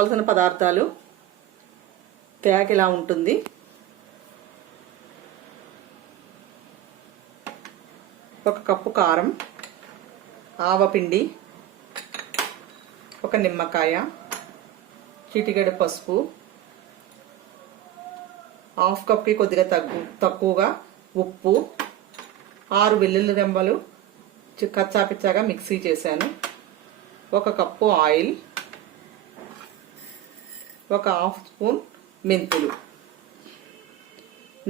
కావలసిన పదార్థాలు తేగ ఇలా ఉంటుంది. ఒక కప్పు కారం, ఆవపిండి, ఒక నిమ్మకాయ, చిటికెడు పసుపు, హాఫ్ కప్కి కొద్దిగా తక్కువగా ఉప్పు, 6 వెల్లుల్లి రెమ్మలు కచ్చాపిచ్చాగా మిక్సీ చేశాను, ఒక కప్పు ఆయిల్, ఒక హాఫ్ స్పూన్ మెంతులు.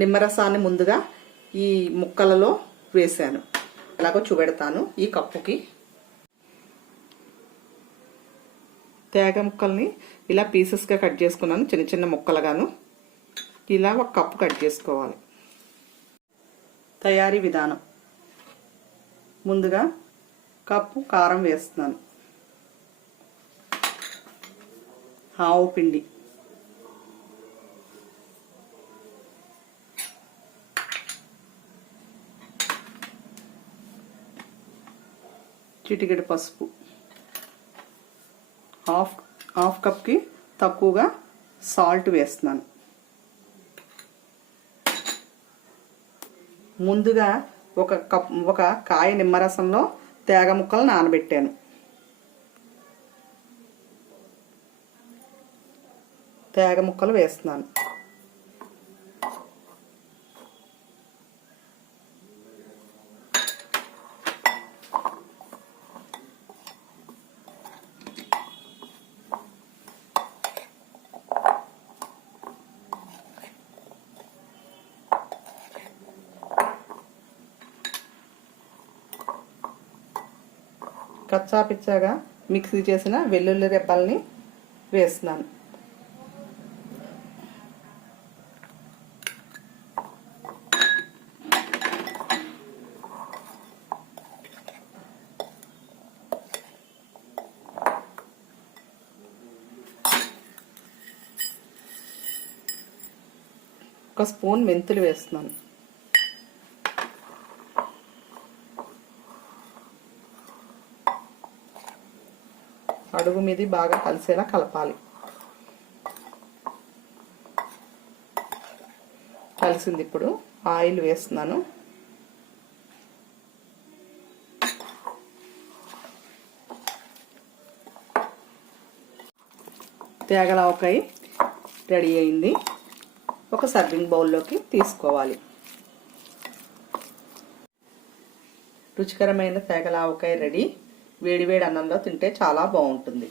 నిమ్మరసాన్ని ముందుగా ఈ ముక్కలలో వేసాను. ఎలాగో చూపెడతాను. ఈ కప్పుకి తేగ ముక్కల్ని ఇలా పీసెస్గా కట్ చేసుకున్నాను, చిన్న చిన్న ముక్కలుగాను. ఇలా ఒక కప్పు కట్ చేసుకోవాలి. తయారీ విధానం: ముందుగా కప్పు కారం వేస్తున్నాను, ఆవు పిండి, చిటికెడు పసుపు, హాఫ్ కప్కి తక్కువగా సాల్ట్ వేస్తున్నాను. ముందుగా ఒక కాయ నిమ్మరసంలో తేగ ముక్కలు నానబెట్టాను. తేగ ముక్కలు వేస్తున్నాను. కచ్చా పిచ్చాగా మిక్సీ చేసిన వెల్లుల్లి రెబ్బల్ని వేస్తున్నాను. ఒక స్పూన్ మెంతులు వేస్తున్నాను. అడుగు మీది బాగా కలిసేలా కలపాలి. కలిసింది. ఇప్పుడు ఆయిల్ వేస్తున్నాను. తేగలావకాయ రెడీ అయింది. ఒక సర్వింగ్ బౌల్లోకి తీసుకోవాలి. రుచికరమైన తేగలావకాయ రెడీ. వేడివేడి అన్నంలో తింటే చాలా బాగుంటుంది.